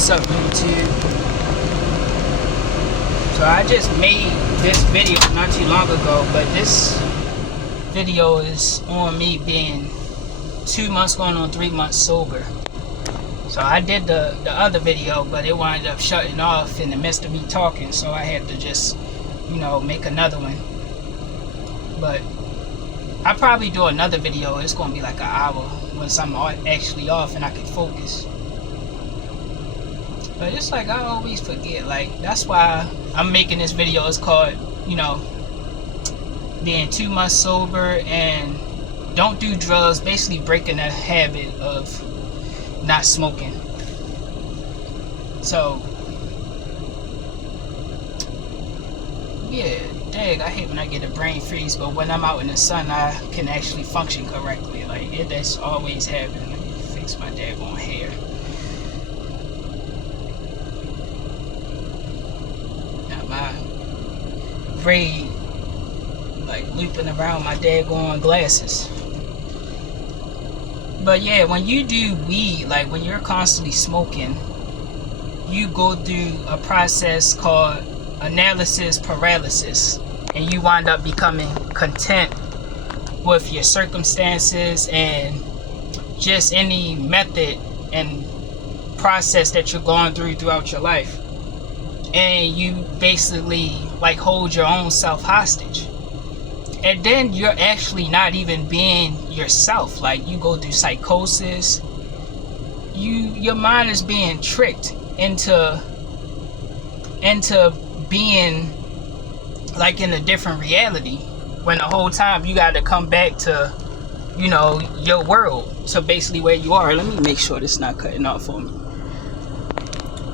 What's up, YouTube? So I just made this video not too long ago, but this video is on me being 2 months going on 3 months sober. So I did the other video, but it wound up shutting off in the midst of me talking, so I had to just, make another one. But I'll probably do another video. It's gonna be like an hour once I'm actually off and I can focus. But it's like I always forget. Like, that's why I'm making this video. It's called, being 2 months sober and don't do drugs. Basically breaking the habit of not smoking. So, yeah, dang, I hate when I get a brain freeze. But when I'm out in the sun, I can actually function correctly. Like, that's always happening. Let me fix my daggone hair. My braid like looping around my daggone glasses. But yeah, when you do weed, like when you're constantly smoking, you go through a process called analysis paralysis, and you wind up becoming content with your circumstances and just any method and process that you're going through throughout your life. And you basically like hold your own self hostage, and then you're actually not even being yourself. Like, you go through psychosis. Your mind is being tricked into being like in a different reality, when the whole time you got to come back to your world, to basically where you are. Let me make sure this not cutting off for me.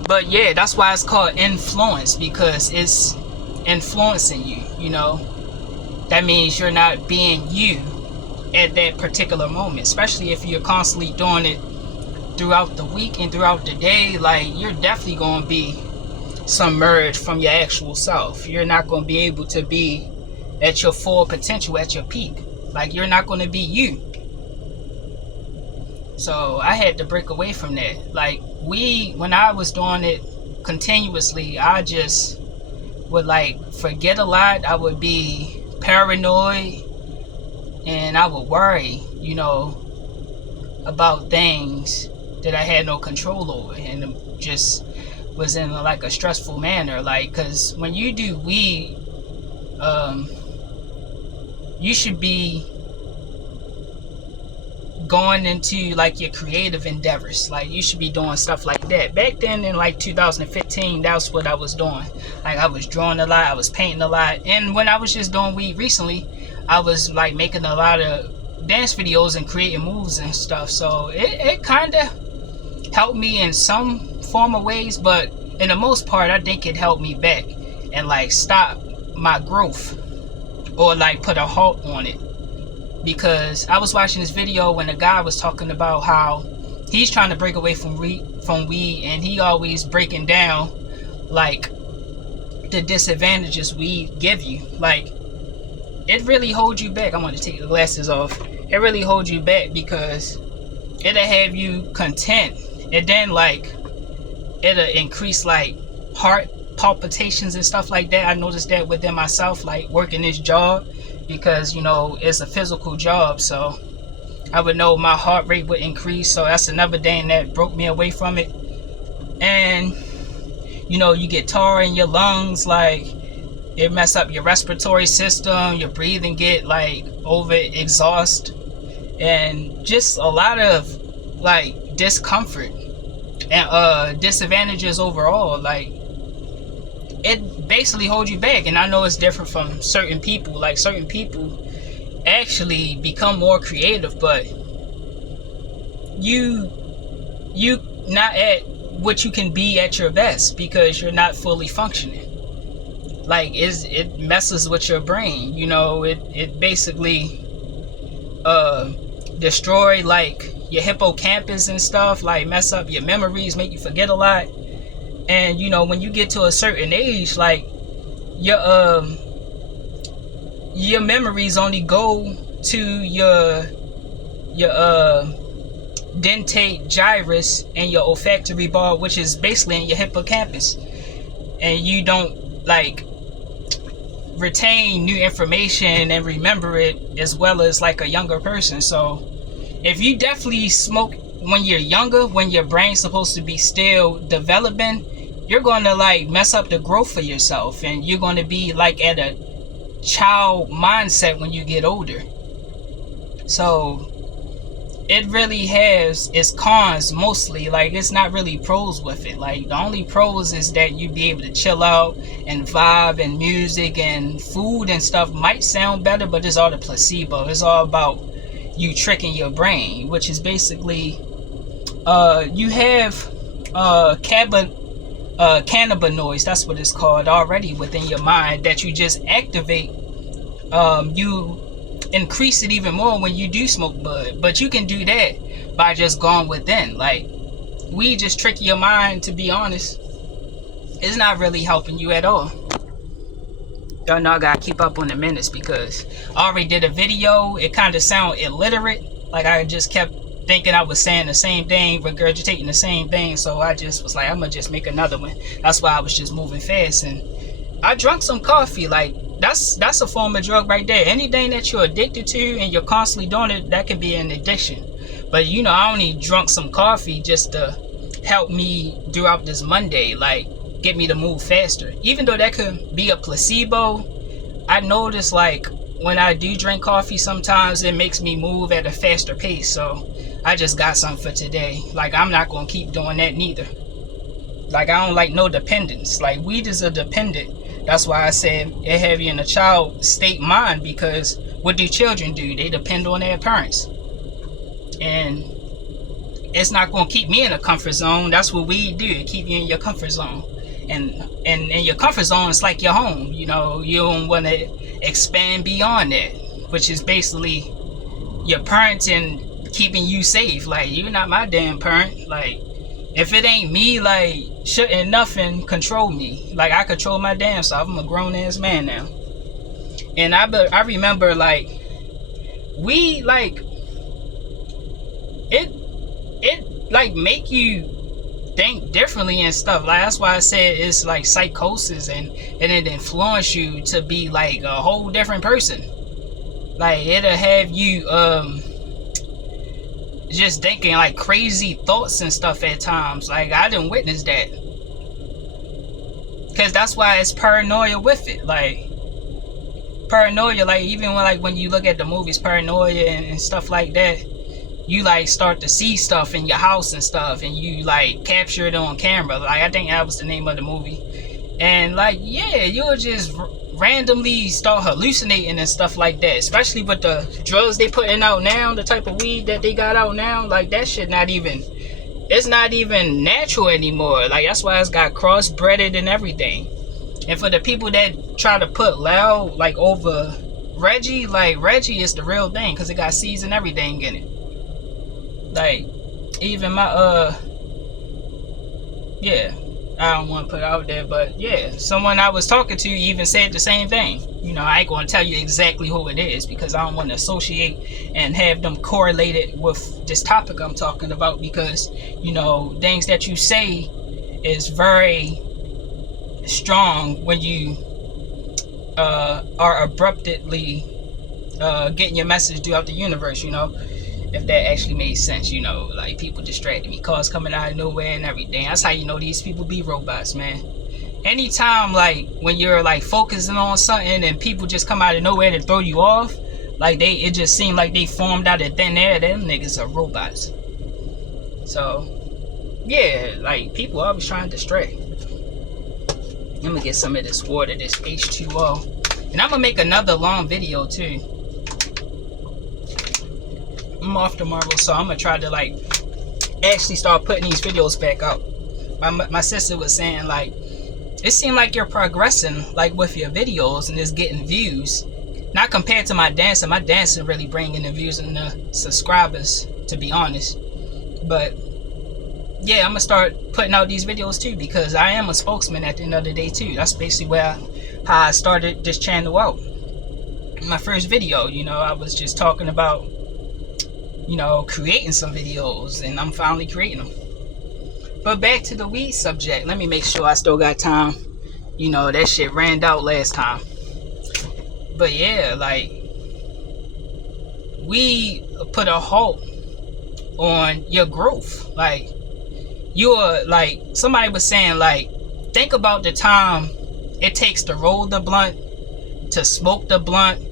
But yeah, that's why it's called influence, because it's influencing you, That means you're not being you at that particular moment, especially if you're constantly doing it throughout the week and throughout the day. Like, you're definitely going to be submerged from your actual self. You're not going to be able to be at your full potential, at your peak. Like, you're not going to be you. So I had to break away from that. Like, when I was doing it continuously, I just would like forget a lot. I would be paranoid, and I would worry, about things that I had no control over, and it just was in like a stressful manner. Like, cause when you do weed, you should be going into like your creative endeavors. Like, you should be doing stuff like that. Back then in like 2015, that's what I was doing. Like, I was drawing a lot, I was painting a lot. And when I was just doing weed recently, I was like making a lot of dance videos and creating moves and stuff. So it kind of helped me in some form of ways, but in the most part, I think it helped me back and like stop my growth, or like put a halt on it. Because I was watching this video when a guy was talking about how he's trying to break away from weed, and he always breaking down like the disadvantages weed give you. Like, it really holds you back. I'm going to take the glasses off. It really holds you back because it'll have you content, and then like it'll increase like heart palpitations and stuff like that. I noticed that within myself, like working this job, because it's a physical job, so I would know my heart rate would increase. So that's another thing that broke me away from it. And you get tar in your lungs, like it mess up your respiratory system, your breathing get like over exhaust, and just a lot of like discomfort and disadvantages overall. Like, it basically holds you back. And I know it's different from certain people. Like, certain people actually become more creative, but you not at what you can be at your best, because you're not fully functioning. Like, it messes with your brain. It basically destroy like your hippocampus and stuff, like mess up your memories, make you forget a lot. And when you get to a certain age, like your memories only go to your dentate gyrus in your olfactory bulb, which is basically in your hippocampus, and you don't like retain new information and remember it as well as like a younger person. So if you definitely smoke when you're younger, when your brain's supposed to be still developing, you're going to like mess up the growth for yourself, and you're going to be like at a child mindset when you get older. So it really has its cons mostly. Like, it's not really pros with it. Like, the only pros is that you be able to chill out and vibe, and music and food and stuff might sound better, but it's all the placebo. It's all about you tricking your brain, which is basically you have cannabinoids, that's what it's called, already within your mind that you just activate. You increase it even more when you do smoke bud, but you can do that by just going within. Like, weed just trick your mind, to be honest. It's not really helping you at all. Y'all know I gotta keep up on the minutes because I already did a video. It kind of sound illiterate, like I just kept thinking I was saying the same thing, regurgitating the same thing. So I just was like, I'm gonna just make another one. That's why I was just moving fast. And I drank some coffee. Like, that's a form of drug right there. Anything that you're addicted to and you're constantly doing it, that can be an addiction. But you know, I only drunk some coffee just to help me throughout this Monday, like get me to move faster. Even though that could be a placebo, I notice like when I do drink coffee, sometimes it makes me move at a faster pace. So I just got something for today. Like, I'm not gonna keep doing that neither. Like, I don't like no dependence. Like, weed is a dependent. That's why I said it have you in a child state mind, because what do children do? They depend on their parents. And it's not gonna keep me in a comfort zone. That's what weed do. It keep you in your comfort zone. And your comfort zone is like your home. You know, you don't want to expand beyond that, which is basically your parents and keeping you safe. Like, you're not my damn parent. Like, if it ain't me, like, shouldn't nothing control me. Like, I control my damn self. I'm a grown ass man now. And I remember, like, we like it like make you think differently and stuff. Like, that's why I said it's like psychosis, and it influence you to be like a whole different person. Like, it'll have you just thinking like crazy thoughts and stuff at times. Like, I didn't witness that, because that's why it's paranoia with it. Like, paranoia, like, even when you look at the movies Paranoia and stuff like that, you like start to see stuff in your house and stuff, and you like capture it on camera. Like, I think that was the name of the movie. And like, yeah, you'll just randomly start hallucinating and stuff like that, especially with the drugs they putting out now, the type of weed that they got out now. Like, that shit it's not even natural anymore. Like, that's why it's got crossbreeded and everything. And for the people that try to put loud like over Reggie, like, Reggie is the real thing, because it got seeds and everything in it. Like, even my yeah, I don't want to put it out there, but yeah, someone I was talking to even said the same thing. You know, I ain't going to tell you exactly who it is, because I don't want to associate and have them correlated with this topic I'm talking about, because, you know, things that you say is very strong when you are abruptly getting your message throughout the universe, you know. If that actually made sense, you know, like, people distracted me, cars coming out of nowhere and everything. That's how you know these people be robots, man. Anytime, like, when you're like focusing on something and people just come out of nowhere to throw you off, like, it just seemed like they formed out of thin air. Them niggas are robots. So yeah, like, people always trying to distract. I'm gonna get some of this water, this H2O, and I'm gonna make another long video too. I'm off tomorrow, so I'm gonna try to like actually start putting these videos back out. My sister was saying, like, it seemed like you're progressing like with your videos and it's getting views. Not compared to my dancing. My dancing really bringing the views and the subscribers, to be honest. But yeah, I'm gonna start putting out these videos too, because I am a spokesman at the end of the day too. That's basically how I started this channel out. In my first video, you know, I was just talking about you know, creating some videos, and I'm finally creating them. But back to the weed subject. Let me make sure I still got time. You know, that shit ran out last time. But yeah, like, we put a halt on your growth. Like, you're like, somebody was saying, like, think about the time it takes to roll the blunt, to smoke the blunt,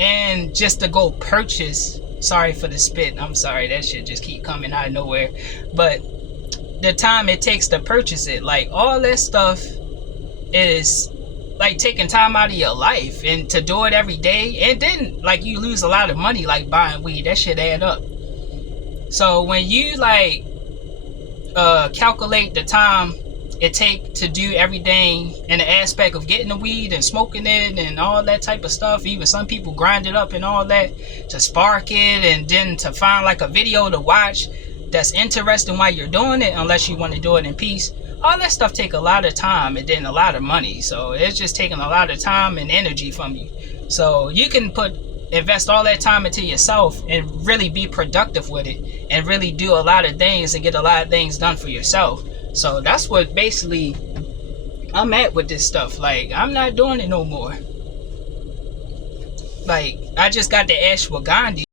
and just to go purchase. Sorry for the spit. I'm sorry, that shit just keep coming out of nowhere. But the time it takes to purchase it, like, all that stuff is like taking time out of your life, and to do it every day, and then like you lose a lot of money like buying weed. That shit add up. So when you like calculate the time it take to do everything in the aspect of getting the weed and smoking it and all that type of stuff, even some people grind it up and all that to spark it, and then to find like a video to watch that's interesting while you're doing it, unless you want to do it in peace. All that stuff take a lot of time and then a lot of money. So it's just taking a lot of time and energy from you. So you can invest all that time into yourself and really be productive with it, and really do a lot of things and get a lot of things done for yourself. So that's what basically I'm at with this stuff. Like, I'm not doing it no more. Like, I just got the ashwagandha